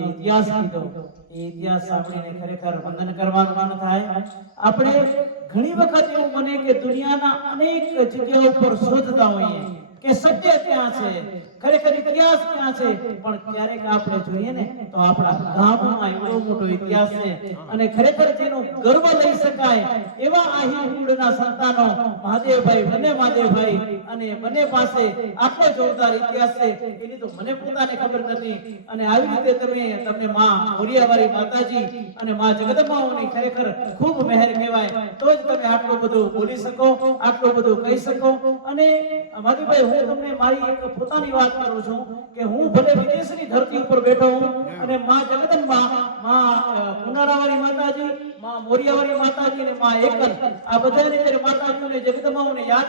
ઇતિહાસ કીધો. એ ઇતિહાસ સાંભળીને ખરેખર વંદન કરવાનું થાય. આપણે ઘણી વખત એવું બને કે દુનિયાના અનેક જગ્યાઓ પર શોધતા હોઈએ. કે સત્ય ક્યાં છે? ખરેખર ઇતિહાસ ક્યાં છે? પણ ક્યારેક આપણે જોઈએ ને તો આપણા ગામમાં એવો મોટો ઇતિહાસ છે અને ખરેખર જેનો ગર્વ લઈ શકાય એવા અહીં કુળના સંતાનો મહાદેવભાઈ, બંને મહાદેવભાઈ અને મને પાસે આટલો જોરદાર ઇતિહાસ છે એની તો મને પોતાને ખબર નથી. અને આવી રીતે તમે, તમને માં મોરિયાવારી માતાજી અને માં જગદંબાઓની ખરેખર ખૂબ મહેર કહેવાય તો જ તમે આટલું બધું બોલી શકો, આટલું બધું કહી શકો. અને મહાદેવભાઈ હું તમને મારી એક માતાજી અને માં એકલ, આ બધાને જ્યારે માતાજીઓને જગદંબાઓને યાદ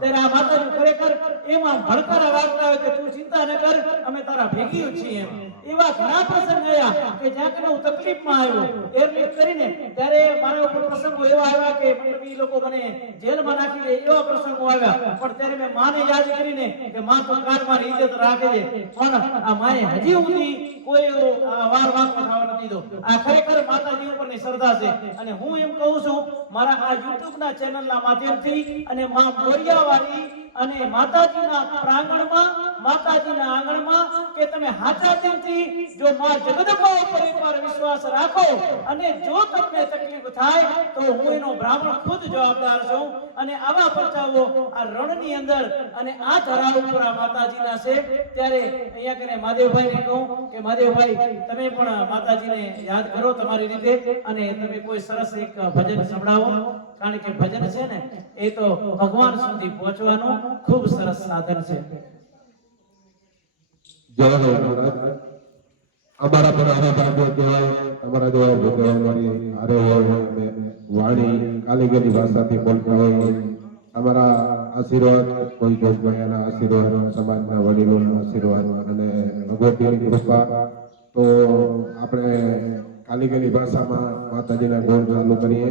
ત્યારે આ માતાજી ખરેખર એમાં ભડકારા વાગતા હોય તું ચિંતા ન કર, અમે તારા ભેગી છીએ. એવા ઘણા પ્રસંગ આવ્યા કે જ્યાં કને હું તકલીફમાં આવ્યો. એટલે કરીને ત્યારે મારા ઉપર પ્રસંગો એવા આવ્યા કે મતલબ લોકો મને જેલમાં નાખી દે એવા પ્રસંગો આવ્યા. પણ ત્યારે મેં માને યાદ કરીને કે માં તો કારમાં ઇજ્જત રાખે છે. પણ આ માએ હજી સુધી કોઈ એવો વાર વાંકો નથી દો આ ખરેખર માતાજી ઉપરની શ્રદ્ધા છે. અને હું એમ કહું છું, મારા આ YouTube ના ચેનલ ના માધ્યમથી અને માં મોરિયાવાળી અને માતાજીના પ્રાંગણમાં, માતાજીના આંગણમાં કે તમે હાચા દિલથી જો માં જગદંબા ઉપર એકવાર વિશ્વાસ રાખો અને જો તમને તકલીફ થાય, તો હું એનો બ્રાહ્મણ ખુદ જવાબદાર છું. અને આવા પરચાઓ આ રણની અંદર અને આ ધરા ઉપર આ માતાજીના છે. ત્યારે અહીંયા કરીને મહાદેવભાઈને કહું કે, મહાદેવભાઈ, તમે પણ માતાજીને યાદ કરો તમારી રીતે અને તમે કોઈ સરસ એક ભજન સંભળાવો. કારણ કે ભજન છે ને, એ તો ભગવાન સુધી પહોંચવાનું ખૂબ સરસ સાધન છે. જય અમારા પર આવા ભાગ્ય કહેવાય, અમારા દ્વારા હારે હોય વાણી કાલીગરી ભાષાથી બોલતા હોય અમારા આશીર્વાદ, કોઈ જોગભાઈના આશીર્વાદ, સમાજના વડીલોના આશીર્વાદ અને ભગવતીની કૃપા. તો આપણે કાલીગરી ભાષામાં માતાજીના ગોળ ચાલુ કરીએ.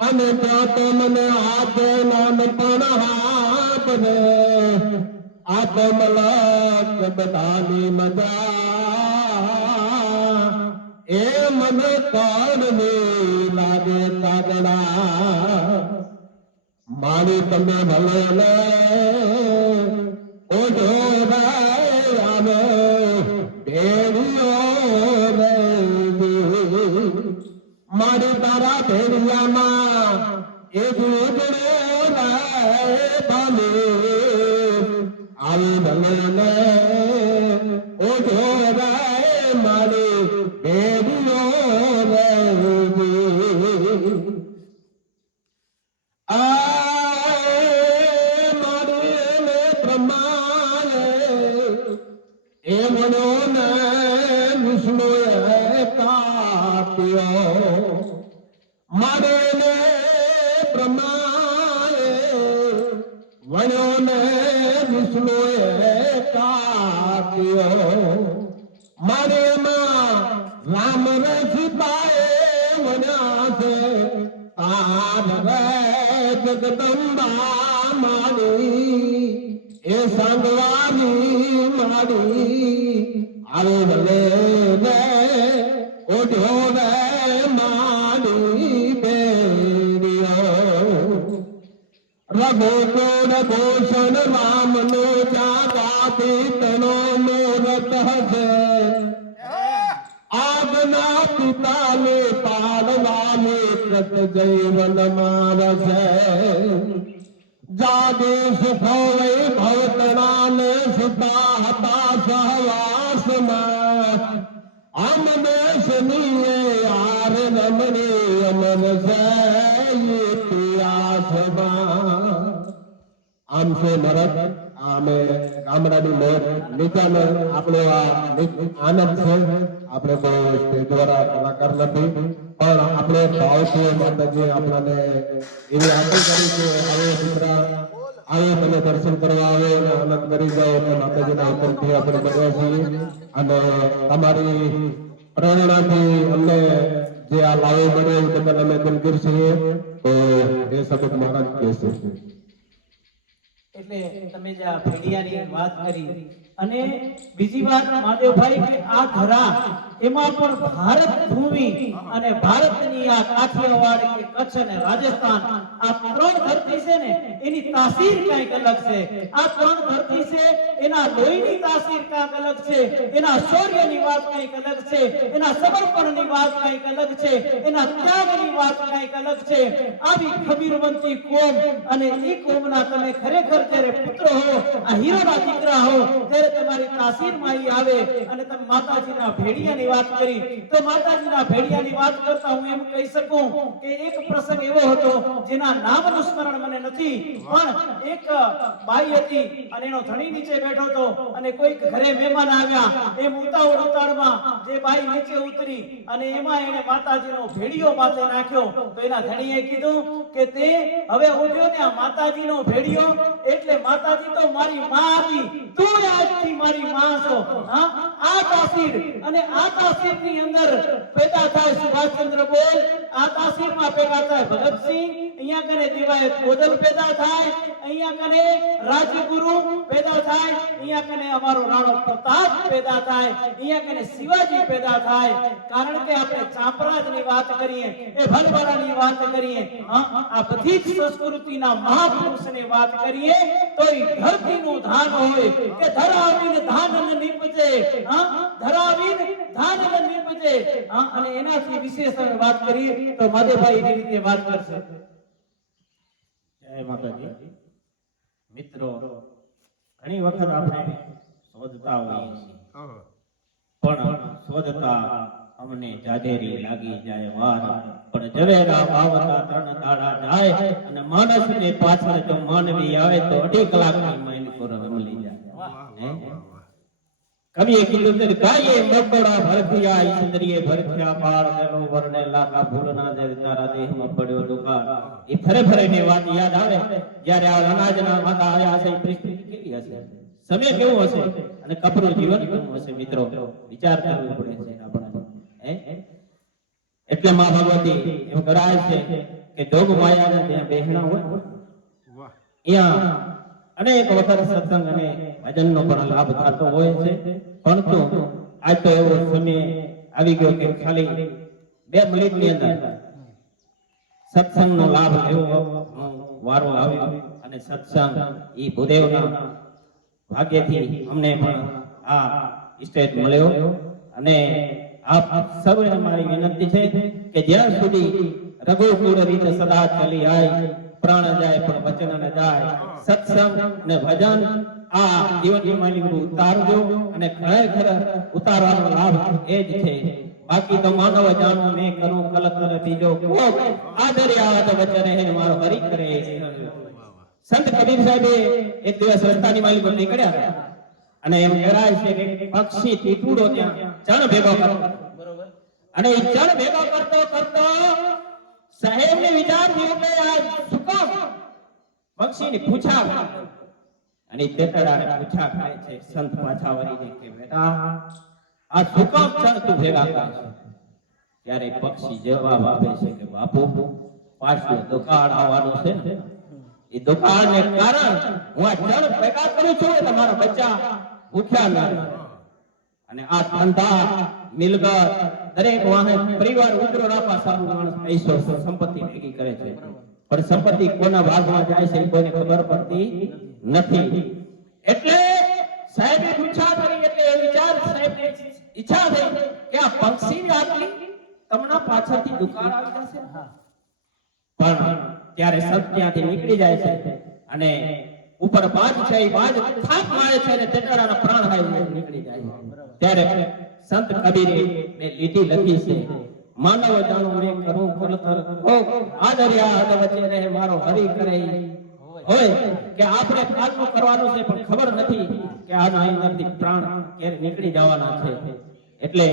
અને ત્યાં તો મને હાથે નામ પણ આપને આ તો મલક બધાની મજા. એ મને કોણ ને લાગે તાગડા મારી તમે ભલે ઓઢો સાંગવાની માડી. માતાજી, આપણને એવી આશા કરી કે આવો દીકરા, આવે તમે દર્શન કરવા આવે અને આનંદ કરી જાય અને માતાજીના ઉપરથી આપણે બધા છીએ. અને તમારી પ્રેરણાથી અમને જે આ લાવો મળે એવું બદલ અમે દિલગીર છીએ તો એ સબક મહારાજ કહેશે. એટલે તમે જે આ ભેડિયાની વાત કરી અને બીજી વાત મહાદેવભાઈ કે આ ધરા એમાં પણ ભારત ભૂમિ અને ભારતની આ કાઠિયાવાડ કે કચ્છ અને રાજસ્થાન આ ત્રણ ધરતી છે ને, એની તાસીર કંઈક અલગ છે. આ ત્રણ ધરતી છે, એના લોહીની તાસીર કંઈક અલગ છે, એના શૌર્યની વાત કંઈક અલગ છે, એના સમર્પણની વાત કંઈક અલગ છે, એના ત્યાગની વાત કંઈક અલગ છે. આવી ખબીરવંતી કોમ અને એ કોમના તમે ખરેખર જ્યારે પુત્ર હો, આ હીરોના દીકરા હો, ત્યારે તમારી તાસીરમાં માઈ આવે અને તમે માતાજીના ભેડિયાની વાત કરી, તો માતાજીના ભેડિયાની વાત કરતા હું એમ કહી શકું કે એક પ્રસંગ એવો હતો જેના નામનું સ્મરણ મને નથી, પણ એક બાઈ હતી અને એનો ધણી નીચે બેઠો હતો અને કોઈક ઘરે મહેમાન આવ્યા. એમ ઉતાવળ ઉતાળમાં જે બાઈ નીચે ઉતરી અને એમાં એને માતાજીનો ભેડિયો માથે નાખ્યો. તો એના ધણીએ કીધું કે તે હવે ઉઠ્યો ને આ માતાજીનો ભેડિયો, એટલે માતાજી તો મારી માં હતી તું આજથી મારી માં છો. હા? આ તાસીર અને આ તાસીરની અંદર પેદા થાય સુભાષચંદ્ર બોઝ આ તાસીરમાં પેદા થાય ભગતસિંહ અહીંયા કને દિવાયત કોદલ પેદા થાય, અહીંયા કને રાજગુરુ પેદા થાય, અહીંયા કને અમારો રાણો પ્રતાપ પેદા થાય, અહીંયા કને શિવાજી પેદા થાય. કારણ કે આપણે ચાંપરાજની વાત કરીએ, એ ભલવાડાની વાત કરીએ આ બધી જ સંસ્કૃતિના મહાપુરુષની વાત કરીએ તો એ ધરતીનું ધાન હોય કે ધરાવીને ધાન ન નીપજે ધરાવીને ધાન ન નીપજે અને એનાથી વિશેષ વાત કરીએ તો માધેભાઈ એની રીતે વાત કરશે. જય માતાજી. મિત્રો ઘણી વખત આપણે શોધતા હોઈએ છીએ. પણ શોધતા અમને જાજેરી લાગી જાય વાર. પણ જવેરા ભાવતા ત્રણ દાડા જાય અને માણસને પાછળ જો માનવી આવે તો અઢી કલાકની માઇન્ડ પર રમલી જાય? કવિએ કીધું છે ગાયે મકોડા ભરખિયા ઈંદ્રિયે ભરખિયા પાળ મેલો વરણે લાખા ભૂલના જે તારા દેહમાં પડ્યો દુકાળ. એ ફરે ફરે ને વાત યાદ આવે જ્યારે આ અનાજના માતા આયા છે પરિસ્થિતિ કેવી હશે. સમય કેવો હશે અને કપરું જીવન કેવું હશે મિત્રો? વિચાર કરવો પડે છે આપણને. એટલે માં ભગવતી એમ કરાય છે કે જોગ માયાના ત્યાં બેહણા હોય. અહીંયા અનેક વખત સત્સંગ અને ભજનનો પણ લાભ થતો હોય છે. પરંતુ આજ તો એવો સમય આવી ગયો કે ખાલી બે મિનિટની અંદર સત્સંગનો લાભ લેવો વારો આવ્યો અને સત્સંગ એ ભૂદેવના ભાગ્યથી અમને પણ આ સ્ટેજ મળ્યો. અને આપ સૌને મારી વિનંતી છે કે જ્યાં સુધી રઘુકુળ રીતે સદા ચાલી આય પ્રાણ જાય પણ વચન ને જાય. સત્સંગ ને ભજન આ જીવનની માલિક ઉતારજો અને ખરેખર ઉતારવાનો લાભ એ જ છે. બાકી તો માનવ જાણો મેં કરું કલકલ બીજો કોક આદર્યાવત વચન હે મારો હરી કરે. સંત કબીર સાહેબે એક દિવસ રસ્તાની માલિક નીકળ્યા અને એમ કહેવાય છે કે પક્ષી તીટુડો ત્યાં ચણ ભેગો બરોબર. અને ચણ ભેગો કરતો કરતો સાહેબને વિચાર થયો કે આ શું કામ પક્ષીની પૂછા અને તેતડાને પૂછા ખાય છે, સંત પાછા વળીને કે બેટા, આ શું ક્ષણ તું ભેગા કર ત્યારે પક્ષી જવાબ આપે છે કે બાપુ, પાછો દુકાળ આવવાનો છે ને. એ દુકાળને કારણ હું આ જળ ભેગા કરું છું એટલે મારા બચ્ચા ભૂખ્યા ના અને આ ધંધા, મિલકત દરેક વાહે પરિવાર ઉતરો રાખવા સારું માણસ પૈસો સંપત્તિ ભેગી કરે છે. પણ સંપત્તિ કોના ભાગમાં જાય છે કોઈને ખબર પડતી નથી. એટલે સાહેબે પૂછા કરી, એટલે એ વિચાર સાહેબને ઈચ્છા થઈ કે આ પક્ષીની આટલી તમને પાછળથી દુકાળ આવી જશે. પણ ત્યારે સત ત્યાંથી નીકળી જાય છે અને ઉપર બાજ છે, એ બાજ થાક મારે છે અને તેટાડાના પ્રાણ હાય નીકળી જાય ત્યારે સંત કબીરે લીટી લખી છે. માનવ જાણો મેં કરું કલતર ઓ આદર્યા હદ વચ્ચે રહે મારો હરી કરે હોય કે આપણે પ્રાર્થના કરવાનું છે પણ ખબર નથી કે આના અંદરથી પ્રાણ કે નીકળી જવાના છે. એટલે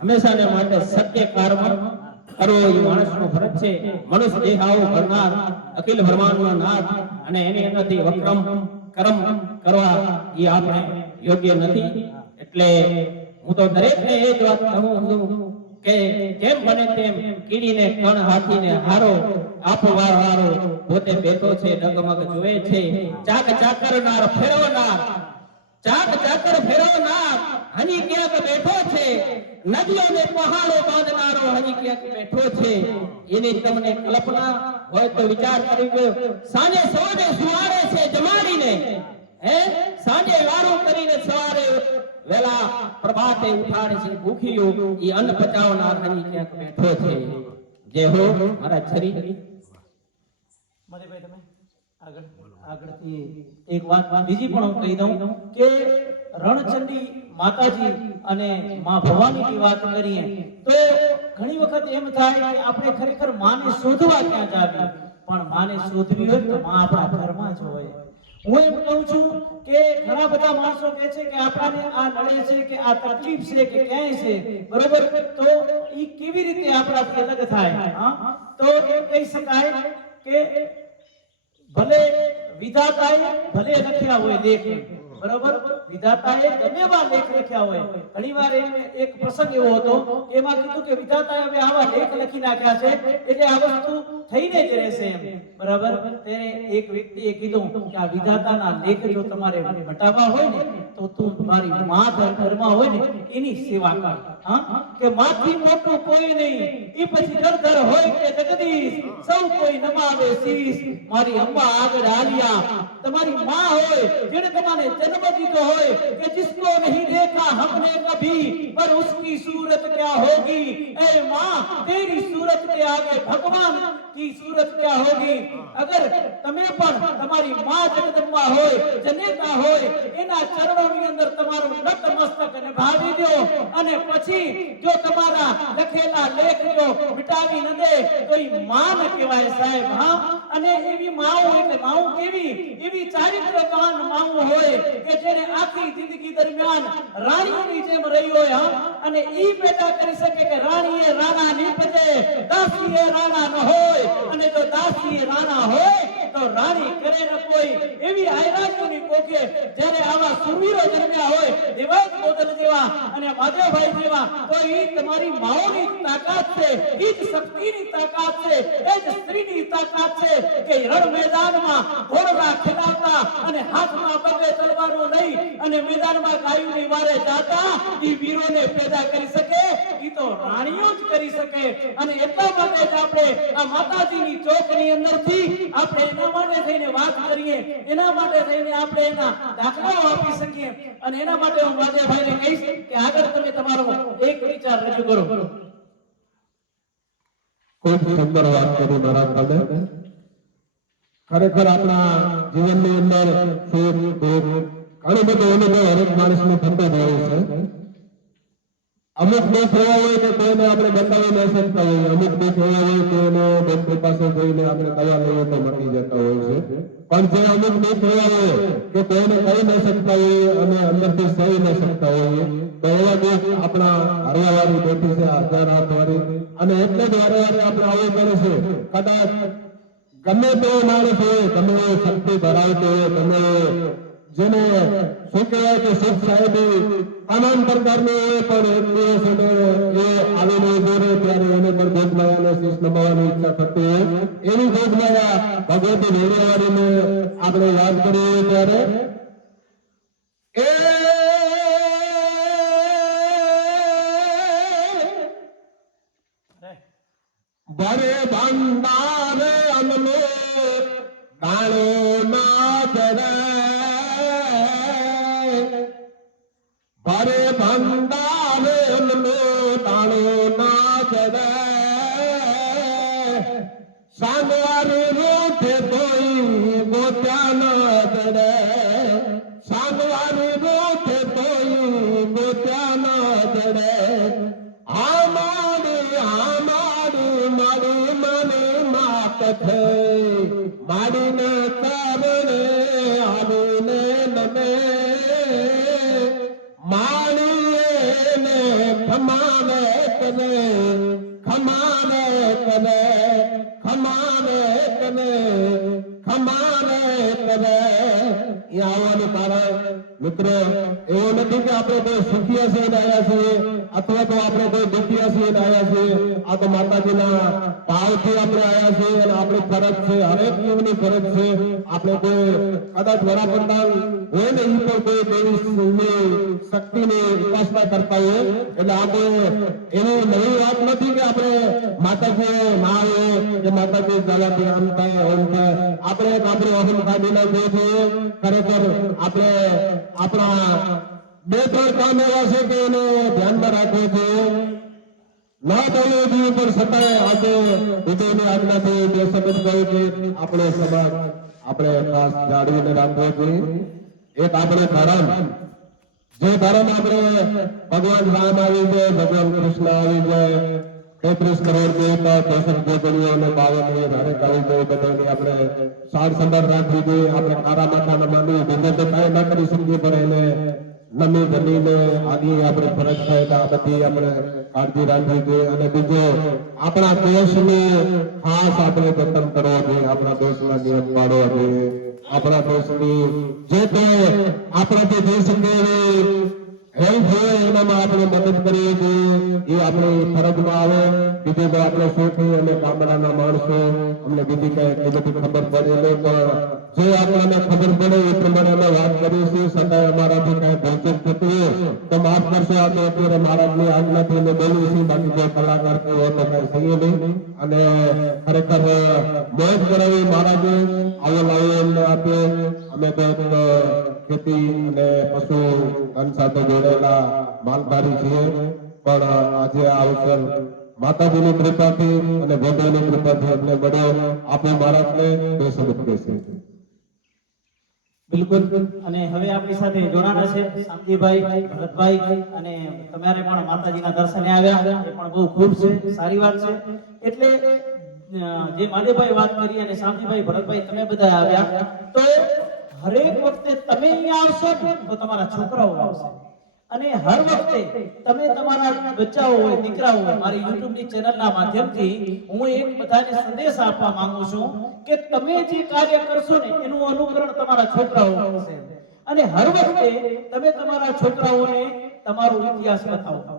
હંમેશાને માટે સત્ય કર્મ કરવો એ માણસનો ફરજ છે. મનુષ્ય દેહ આવો ભરનાર, અખિલ બ્રહ્માંડનો નાથ અને એની અંદરથી વક્રમ, કર્મ કરવા એ આપણે યોગ્ય નથી. એટલે હું તો દરેકને એ જ વાત કહું છું કે જેમ બને તેમ કીડીને કણ હાથીને હારો આપવા વારો પોતે બેઠો છે, ડગમગ જોવે છે. ચાક ચાકરનાર ફેરવનાર, ચાક ચાકર ફેરવનાર, હની ક્યાંક બેઠો છે. નદીઓને પહાડો બાંધનારો હની ક્યાંક બેઠો છે. એની તમને કલ્પના હોય તો વિચાર કરી સાંજે સવારે સુવાડે છે જમાડીને સાંજે વારો કરીને સવારે વેલા પ્રભાતે ઉઠાડે છે ભૂખીઓ ઈ અન્ન પચાવનાર અહીં ક્યાંક બેઠો છે. જે હો, મારા છરી. રણચંડી માતાજી અને માં ભવાનીની વાત કરીએ તો ઘણી વખત એમ થાય આપણે ખરેખર માને શોધવા ક્યાં જાવી? પણ માને શોધવી હોય તો માં આપણા ઘરમાં જ હોય. હું એમ કહું છું કે ઘણા બધા માણસો કહે છે કે આપણાને આ નડે છે કે આ તકલીફ છે કે ક્યાંય છે, બરોબર? તો એ કેવી રીતે આપણાથી અલગ થાય? હા? તો એ કહી શકાય કે ભલે વિધાતાએ ભલે લખ્યા હોય લેખ બરોબર? વિધાતાએ ગમે વાર લેખ લખ્યા હોય. ઘણીવાર એક પ્રસંગ એવો હતો એમાં કીધું કે વિધાતાએ હવે આવા લેખ લખી નાખ્યા છે, એટલે આ વસ્તુ થઈને જ રહેશે એમ. બરાબર? તેને એક વ્યક્તિએ કીધું કે આ વિધાતાના લેખ જો તમારે મટાવવા હોય ને તો તું તમારી મા ઘરમાં હોય ને એની સેવા કર હા કે માથી મોટું કોઈ નહીં એ પછી ધરધર હોય કે જગદીશ સૌ કોઈ નમાવે શીશ મારી અંબા આગળ આલિયા તમારી માં હોય જેને તમારે જન્મ દીધો હોય કે जिसको नहीं देखा हमने कभी पर उसकी सूरत क्या होगी ए माँ तेरी सूरत के आगे भगवान की सूरत क्या होगी अगर તમે પણ તમારી માં જગદંબા હોય જનેતા હોય એના ચરણોની અંદર તમારું નતમસ્તક નિભાવી દો અને પછી જો તમારા લખેલા લેખ જો મિટાવી ન દે તો ઈ માન કહેવાય સાહેબ હા અને એવી માઓ એટલે માઓ કેવી એવી ચારિત્રવાન માઓ હોય કે જેને આખી જિંદગી દરમિયાન રાણીઓની જેમ રહી હોય હા અને ઈ પેદા કરી શકે કે રાણીએ રાણા નીપજે દાસીએ રાણા ન હોય અને જો દાસની રાણા હોય, તો રાણી કરે ન કોઈ. એવી આયરાજોની કોકે જ્યારે આવા સુરવીરો જન્મ્યા હોય દેવાય બોદલ જેવા અને માધવભાઈ જેવા, તો એ તમારી માઓની તાકાત છે એ જ શક્તિની તાકાત છે, એ જ સ્ત્રીની તાકાત છે કે રણ મેદાનમાં ઘોડા ખેલાવતા અને હાથમાં પગે તલવારો લઈ અને મેદાનમાં ગાયુની વારે જાતા એ વીરોને પેદા કરી શકે એ તો રાણીઓ જ કરી શકે. અને એટલા માટે જ આપણે આ માતાજીની ચોકની આપણે એના માટે થઈને વાત કરીએ, એના માટે થઈને આપણે એના દાખલાઓ આપી શકીએ અને એના માટે હું માધવભાઈને કહીશ કે આગળ તમે તમારો એક વિચાર રજૂ કરો. ખૂબ સુંદર વાત કરી મારા ભાગે? ખરેખર આપણા જીવનની અંદર સુખ, દુઃખ, ઘણો બધું અનુભવ હરેક માણસનો થતો જ છે. અમુક દુઃખ એવા હોય કે કોઈને આપણે બતાવી ન શકતા હોય અમુક દુઃખ એવા હોય કે ડોક્ટર પાસે જઈને આપણે દવા લઈએ તો મટી જતા હોય છે. પણ જે અમુક દુઃખ એવા હોય કે કોઈને કહી ન શકતા હોય અને અંદરથી સહી ન શકતા હોય તો એવા દુઃખ આપણા હરવાવાળી બેઠી છે હજાર હાથ વાળી અને એટલે જ વારે આપણે આવું કરે છે. કદાચ ગમે તેવો માણસ હોય તમે શક્તિ ધરાવતો હોય એવો જેને શું કહેવાય કે શેખ સાહેબે તમામ પ્રકારની પણ એક દિવસ એને એ આવીને ઊભો રહે ત્યારે એને પણ ભોગમાયાને શેષ નમાવાની ઈચ્છા થતી એવી ભોગમાયા ભગવતી ભેડિયાવાળીને આપણે યાદ કરીએ ત્યારે એ ભરે ભંડારે એ આવવાનું કારણ મિત્ર એવું નથી કે આપણે કોઈ સુખિયા ને આવ્યા છીએ. અથવા તો આપણે કોઈ દુખિયા છીએ આવ્યા છીએ. આ તો માતાજીના ભાવથી આપણે આવ્યા છીએ અને આપણી ફરજ છે, હરેક જીવની ફરજ છે. આપણે કોઈ કદાચ વડાપ્રધાન હોય ને એ પણ કોઈ દેવી શક્તિની ઉપાસના કરતા હોય. એટલે આ કોઈ એવી નવી વાત નથી કે આપણે માતાજી ના આવે કે માતાજી ચાલાથી આમ થાય, ઓમ થાય. આપણે આપણું અહંકારીના જે છે. ખરેખર આપણે આપણા બે ત્રણ કામ એવા છે કે એને ધ્યાનમાં રાખવું જોઈએ. ના થયું હતું પણ છતાંય આજે વિજયની આજ્ઞાથી બે શબ્દ કહ્યું કે આપણે સમાજ આપણે ખાસ જાળવીને રાખવો જોઈએ. એક આપણે ધર્મ જે ધર્મ આપણે ભગવાન રામ આવી જાય, ભગવાન કૃષ્ણ આવી જાય, તેત્રીસ કરોડ દેવતા ચોસઠ ગોદડીઓ અને હરે કાળી જાય, બધાની આપણે સાર સંભાળ રાખવી જોઈએ. આપણે મારા માથાને માનવી બીજા તો કાંઈ ના કરી શકીએ, પણ એને નમી ધમીને આની આપણે ફરજ થાય એટલે આ બધી આપણે કાળજી રાખવી જોઈએ. અને બીજો, આપણા દેશને ખાસ આપણે જતન કરવો જોઈએ. આપણા દેશના નિયમ પાડવા જોઈએ. આપણા દેશની જે તે આપણા જે દેશની હેલ્પ હોય એનામાં આપણે મદદ કરીએ છીએ. એ આપણી ફરજમાં આવે. બીજું તો આપણે શું કહીએ અમે ગામડાના માણસો. અમને બીજી કઈ બધી ખબર પડે પણ જે આપણને ખબર પડે એ પ્રમાણે અમે વાત કરીએ છીએ. છતાંય અમારાથી કઈ ભૂલચૂક થતી હોય. તો માફ કરશો, આ તો અત્યારે મહારાજની આજ્ઞાથી અમે બોલીએ છીએ. બાકી જે કલાકાર હોય તો કઈ કહીએ નહીં. અને ખરેખર મોજ કરાવી મહારાજે બિલકુલ. અને હવે આપણી સાથે જોડાણા છે શાંતિભાઈ, ભરતભાઈ અને તમારે પણ માતાજીના દર્શને આવ્યા. એ પણ બહુ ખૂબ છે. સારી વાત છે. એટલે જે માનેભાઈ વાત કરી અને શાંતિભાઈ, ભરતભાઈ, તમે બધા આવ્યા, તો હરેક વખતે તમે અહીંયા આવશો તો તમારા છોકરાઓ આવશે. અને હર વખતે તમે તમારા બચ્ચાઓ હોય, દીકરાઓ હોય, મારી YouTube ની ચેનલના માધ્યમથી હું એક બધાને સંદેશ આપવા માંગુ છું કે તમે જે કાર્ય કરશો ને, એનું અનુકરણ તમારા છોકરાઓ કરશે. અને હર વખતે તમે તમારા છોકરાઓને તમારો ઇતિહાસ બતાવો.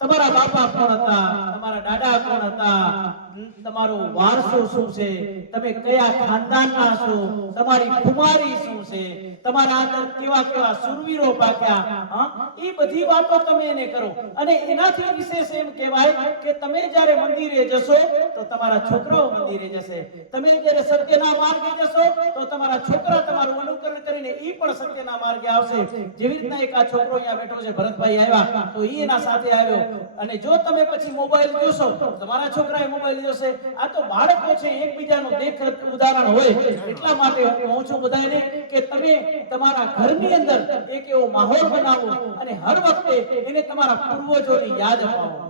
તમારા બાપા કોણ હતા? તમારા દાદા કોણ હતા? તમારો વારસો શું છે? તમે કયા ખાનદાનના છો? તમારી કુમારી શું છે? તમારા અંદર કેવા કેવા સુરવીરો પાક્યા? એ બધી વાતો તમે એને કરો. અને એનાથી વિશેષ એમ કહેવાય કે તમે જ્યારે મંદિરે જશો, તો તમારા છોકરાઓ મંદિરે જશે. તમે જ્યારે સત્યના માર્ગે જશો, તો તમારા છોકરા તમારું અનુકરણ કરીને એ પણ સત્યના માર્ગે આવશે. જેવી રીતના એક આ છોકરો અહીંયા બેઠો છે, ભરતભાઈ આવ્યા, તો એ એના સાથે આવ્યો. અને જો તમે પછી મોબાઈલ જોશો તમારા છોકરાએ મોબાઈલ જોશે. આ તો બાળકો છે, એકબીજાનું દેખ ઉદાહરણ હોય. એટલા માટે હું કહું છું બધાને કે તમે તમારા ઘરની અંદર એક એવો માહોલ બનાવો અને હર વખતે એને તમારા પૂર્વજોની યાદ અપાવો.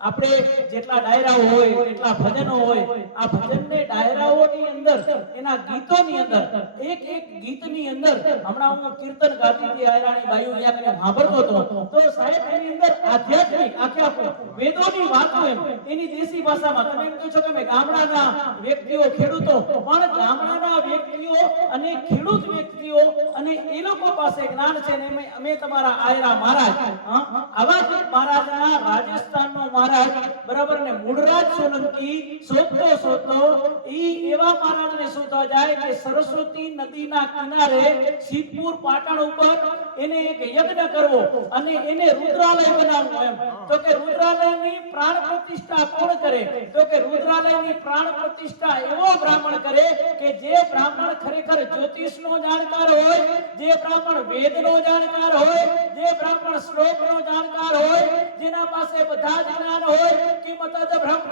આપણે જેટલા ડાયરાઓ હોય, એટલા ભજનો હોય, આ ભજનને ડાયરાઓની અંદર, એના ગીતોની અંદર, એક એક ગીતની અંદર, હમણાં હું કીર્તન ગાતી હતી, આયરાણી બાયુ અહીંયા કરીને સાંભળતો હતો, તો સાહેબ એની અંદર આધ્યાત્મિક, આખા વેદોની વાતો એમ, એની દેશી ભાષામાં, તમે એમ કહો છો કે ગામડાના વ્યક્તિઓ, ખેડૂતો, પણ ગામડાના વ્યક્તિઓ અને ખેડૂત વ્યક્તિઓ અને એ લોકો પાસે જ્ઞાન છે ને, અમે તમારા આયરા મહારાજ આવા જ મહારાજના રાજસ્થાનનો મહારાજ, બરાબર? ને મૂળરાજ સોલંકી શોધતો શોધતો, ઈ એવા મહારાજને શોધવા જાય કે સરસ્વતી નદીના કિનારે સિદ્ધપુર પાટણ ઉપર એને એક યજ્ઞ કરવો અને એને રુદ્રાલય બનાવવું એમ. તો કે રુદ્રાલયની પ્રાણ પ્રતિષ્ઠા કોણ કરે? તો કે રુદ્રાલયની પ્રાણ પ્રતિષ્ઠા એવો બ્રાહ્મણ કરે કે જે બ્રાહ્મણ ખરેખર જ્યોતિષનો જાણકાર હોય, જે બ્રાહ્મણ વેદનો જાણકાર હોય, જે બ્રાહ્મણ શ્લોકનો જાણકાર હોય, જેના પાસે બધા જ જ્ઞાન હોય કિમ તદ બ્રહ્મ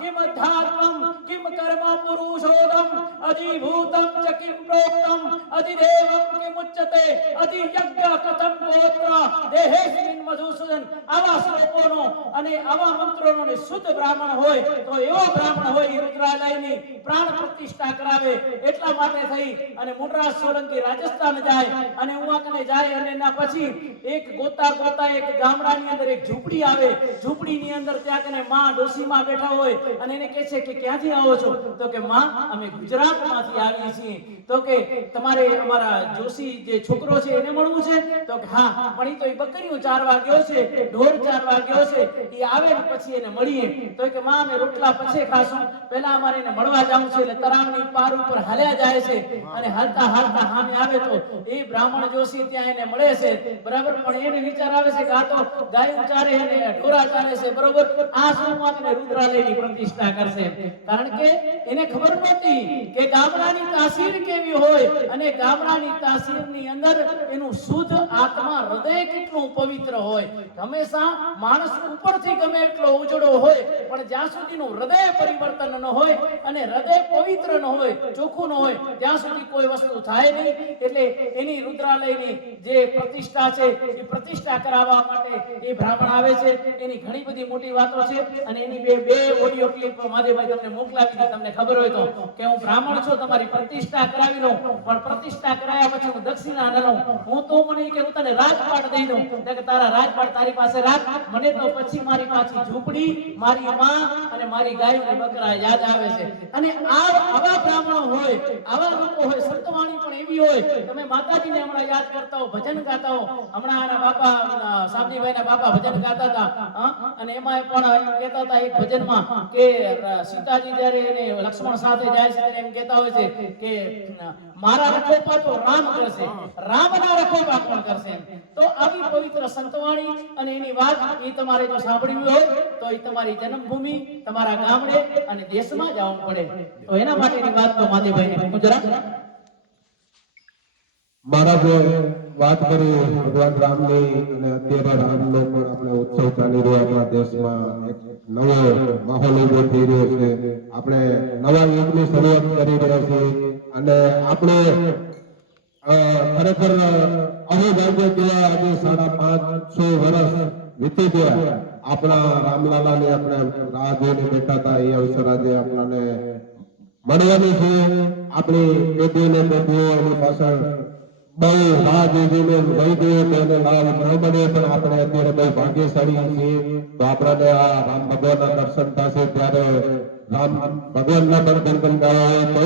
કિમ ધર્મમ કિમ કર્મ પુરુષોત્તમ અધિભૂતમ ચ કિમ પ્રોક્તમ અધિદેવમ કિમ ઉચ્યતે અધિયજ્ઞ કથમ ગોત્ર દેહેસ્મિન મધુસૂદન આવા શ્લોકોનો અને આવા મંત્રોનો ને શુદ્ધ બ્રાહ્મણ હોય તો એવો બ્રાહ્મણ હોય રુદ્રાલયની પ્રાણ પ્રતિષ્ઠા કરાવે એટલા માટે થઈ, અને મુંડરાજ સોલંકી રાજસ્થાન જાય, અને ઉવા કને જાય, અને એના પછી એક ગોતા ગોતા એક ગામડાની અંદર એક ઝૂંપડી આવે, ઝૂંપડીની અંદર ત્યાં કને માં ડોસીમાં બેઠા હોય અને એને કહે છે કે ક્યાંથી આવો છો? તો કે, માં, અમે ગુજરાતમાંથી આવીએ છીએ. તો કે, તમારે અમારા જોશી જે છોકરો છે એને મળવું છે? તો કે, હા, પણ એ તો એ બકરીઓ ચારવા ગયો છે, ઢોર ચારવા ગયો છે એ આવે પછી એને મળીએ. તો કે, માં, અમે રોટલા પછી ખાશું. પહેલા અમારે એને મળવા જવું છે એટલે તરાવની પાર ઉપર હાલ્યા જાય છે અને હાલતા હાલતા સામે આવે તો એ બ્રાહ્મણ જોશી ત્યાં એને મળે છે. બરાબર? પણ એને વિચાર આવે છે કે આ તો ગાય ચારે અને ઢોરા ચારે છે. બરોબર? આ સોમવારે રુદ્રાલયની પ્રતિષ્ઠા કરશે. કારણ કે એને ખબર નહોતી કે ગામડાની તાસીર કેવી હોય અને ગામડાની તાસીરની અંદર એનું શુદ્ધ આત્મા હૃદય કેટલું પવિત્ર હોય. હંમેશા માણસ ઉપરથી ગમે એટલો ઉજળો હોય, પણ જ્યાં સુધીનું હૃદય પરિવર્તન ન હોય અને હૃદય પવિત્ર ન હોય, ચોખ્ખું ન હોય, ત્યાં સુધી કોઈ વસ્તુ થાય નહીં. એટલે એની રુદ્રાલયની જે પ્રતિષ્ઠા છે, એ પ્રતિષ્ઠા કરાવવા માટે એ બ્રાહ્મણ આવે છે. એની ઘણી બધી મોટી વાતો છે અને એની બે બે ઓડિયો ક્લિપ માધેભાઈ તમને મોકલાવી છે, તમને ખબર હોય તો. કે હું બ્રાહ્મણ છું, તમારી પ્રતિષ્ઠા કરાવી લઉં, પણ પ્રતિષ્ઠા કરાયા પછી હું દક્ષિણા ન લઉં. હું તો મને કે હું તને રાજપાટ દઈ દઉં. કે તારા રાજપાટ તારી પાસે રાખ, મને તો પછી મારી પાછી ઝૂંપડી, મારી માં અને મારી ગાય અને બકરા યાદ આવે છે. અને આ આવા બ્રાહ્મણ હોય, આવા લોકો હોય, સંતવાણી પણ એવી હોય, તમે માતાજીને હમણાં યાદ કરતા હો, ભજન ગાતા હો. હમણાં આના બાપા સામજીભાઈના બાપા ભજન ગાતા હતા? અને એમાં પણ કહેતા હતા એક ભજનમાં કે સીતાજી જ્યારે એને લક્ષ્મણ સાથે જાય છે એમ કહેતા હોય છે કે મારા રખોપા તો રામ કરશે, રામના રખોપા કોણ કરશે તો આવી પવિત્ર સંતવાણી અને એની વાત એ તમારે જો સાંભળવી હોય, તો એ તમારી જન્મભૂમિ, તમારા ગામડે અને દેશમાં જ આવવું પડે. તો એના માટેની વાત તો માધેભાઈને ગુજરાત મહારાજે વાત કરી, ભગવાન રામની અને અત્યારે રામનો પણ આપણે ઉત્સવ ચાલી રહ્યો આપણા દેશમાં નવો માહોલ ઊભો થઈ રહ્યો છે. આપણે નવા યુગની શરૂઆત કરી રહ્યા છીએ અને આપણે ખરેખર અહોભાગ્ય કેવા આજે સાડા પાંચસો વર્ષ વીતી ગયા. આપણા રામલાલાને આપણે રાહ બેઠા હતા. એ અવસર આજે આપણને મળવાનું છે. આપણી પેઢીને પેઢીઓ એની પાછળ બહુ રાહ જોઈને વહી ગયો તો લાભ ન મળે. પણ આપણે અત્યારે બહુ ભાગ્યશાળી છીએ. તો આપણને આ રામ ભગવાનના દર્શન થશે ત્યારે રામ ભગવાનના પણ દર્શન કરવા આવે તો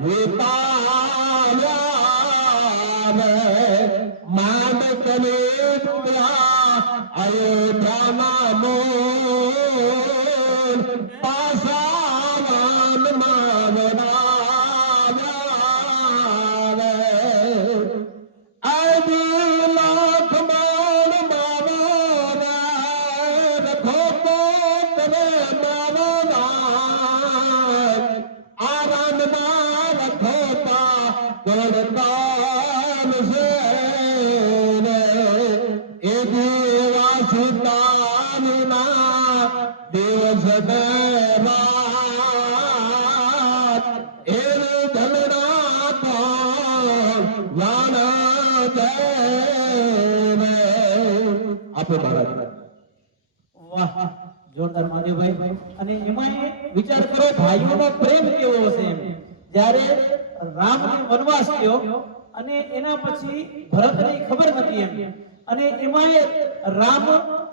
પાસાવાન જોરદાર મહાદેવભાઈ. અને એમાં વિચાર કરો, ભાઈઓનો પ્રેમ કેવો હશે જ્યારે રામને વનવાસ થયો અને એના પછી ભરતને ખબર નથી એમ. અને એમાંય રામ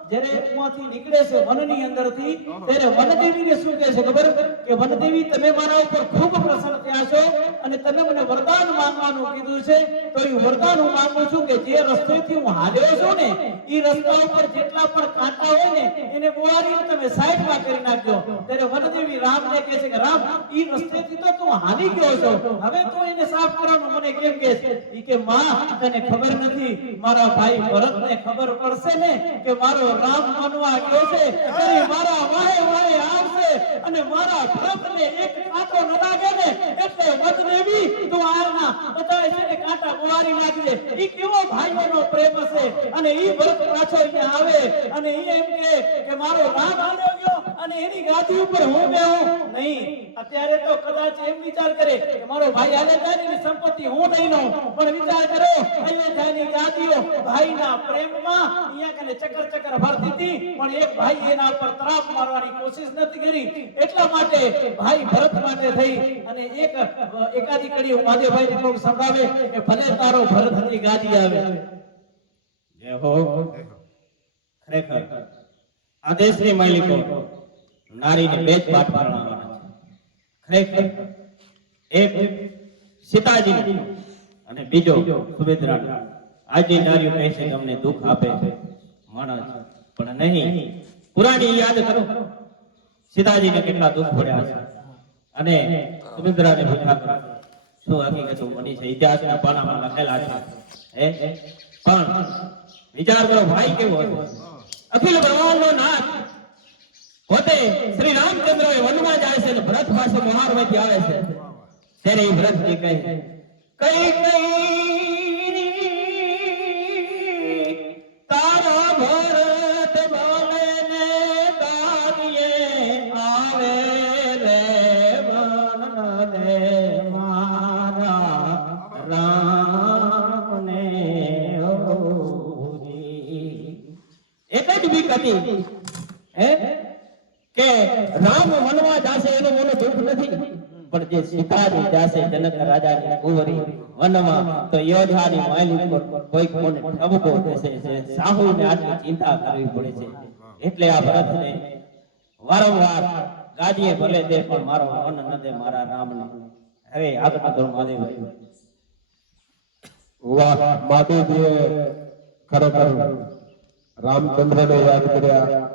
જ્યારે ઉમાંથી નીકળે છે વનની અંદરથી, ત્યારે વનદેવીને શું કહે છે ખબર? કે વનદેવી, તમે મારા ઉપર ખૂબ પ્રસન્ન થયા છો. અને તમે મને વરદાન માંગવાનું કીધું છે, તો એ વરદાન હું માંગુ છું કે જે રસ્તેથી હું હાલ્યો છું ને એ રસ્તા ઉપર જેટલા પણ કાંટા હોય ને, એને બોળાવીને તમે સાઈડમાં કરી નાખજો. ત્યારે વનદેવી રામને કહે છે કે, રામ એ રસ્તેથી તો તું હાલી ગયો છો. હવે તું એને સાફ કરવાનું મને કેમ કહે છે? એ કે, માં, તને ખબર નથી. મારા ભાઈ ભરતને ખબર પડશે ને કે મારો રામ બનવા ગયો છે. મારા વાહે વાહે આવશે અને મારા ભરતને એક કાંટો ન લાગે ને, એટલે વનદેવી તું આના બતાવે છે કે કાંટા કુવારી નાખજે ઈ કેવો ભાઈઓનો પ્રેમ હશે? અને ઈ ભરત પાછો અહીંયા આવે. અને ઈ એમ કે કે મારો આવ્યો ગયો અને એની ગાદી ઉપર હું બેહું નહીં અત્યારે તો કદાચ એમ વિચાર કરે કે મારો ભાઈ આને જાય સંપત્તિ હું નહીં લઉં. પણ વિચાર કરો અયોધ્યાની ગાદીઓ ભાઈના પ્રેમમાં અહીંયા કને ચક્કર ચક્કર ભરતી હતી પણ એક ભાઈ એના ઉપર તરાપ મારવાની કોશિશ નથી કરી. એટલા માટે ભાઈ ભરત માટે થઈ અને એક એકાદી કડી હું ભાઈ ને થોડુંક સંભળાવે કે ભલે તારો ભરતની ગાદી આવે. જય હો. ખરેખર. આદેશ માલિકો. નારીને બે જ પાઠ ભણવાના છે. ખરેખર એક સીતાજી અને બીજો સુભદ્રા આજે નારીઓ કહે છે કે અમને દુઃખ આપે છે. માણસ, પણ નહીં. પુરાણી યાદ કરો. સીતાજીને કેટલા દુઃખ પડ્યા છે. અને સુભદ્રાને પૂછા શું હકીકતો બની છે ઇતિહાસના પાનામાં લખેલા છે? હે? પણ વિચાર કરો, ભાઈ કેવો અખિલ ભગવાનનો નાથ પોતે શ્રી રામચંદ્ર એ વનમાં જાય છે અને ભરત પાસે મહારમાંથી આવે છે. ત્યારે એ ભરતજી કહે, કઈ કઈ તારા ભરત બોલે ને આવે રે વનને મારા રામને ઓરી એક જ બીક હતી. હે? કે રામ વનવા જાશે એનો મને દુઃખ નથી. પણ જે સીતાજી જાશે જનક રાજાની કુંવરી વનમાં તો યોધાની માલી ઉપર કોઈ કોને ઠબકો દેશે છે સાહુને આટલી ચિંતા કરવી પડે છે. એટલે આ ભરતને વારંવાર ગાદીએ ભલે દે, પણ મારો મન ન દે મારા રામને. હવે આગળ તો મહાદેવ. વાહ માધવજીએ ખરેખર રામચંદ્રને યાદ કર્યા.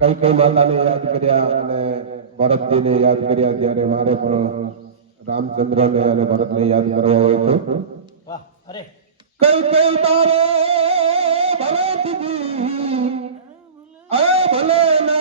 કઈ કઈ માતાને યાદ કર્યા અને ભરતજીને યાદ કર્યા ત્યારે મારે પણ રામચંદ્રને અને ભરતને યાદ કરવા હોય તો? કઈ કઈ તારે ભરતજી? ભલે ને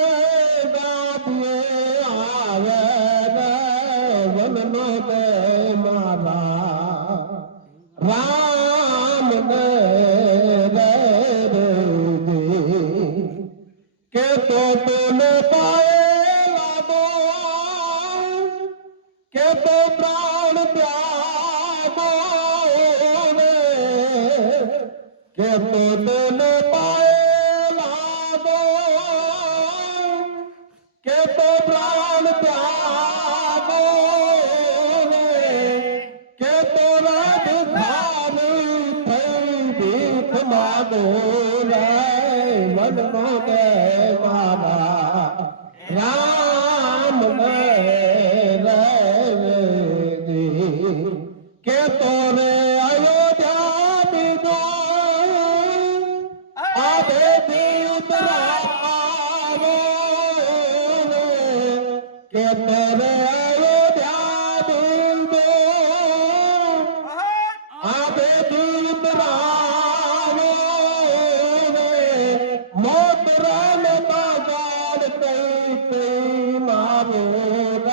ਜੇ ਮਨ ਕੇ ਤੋ ਪ੍ਰਾਨ ਪਿਆਰ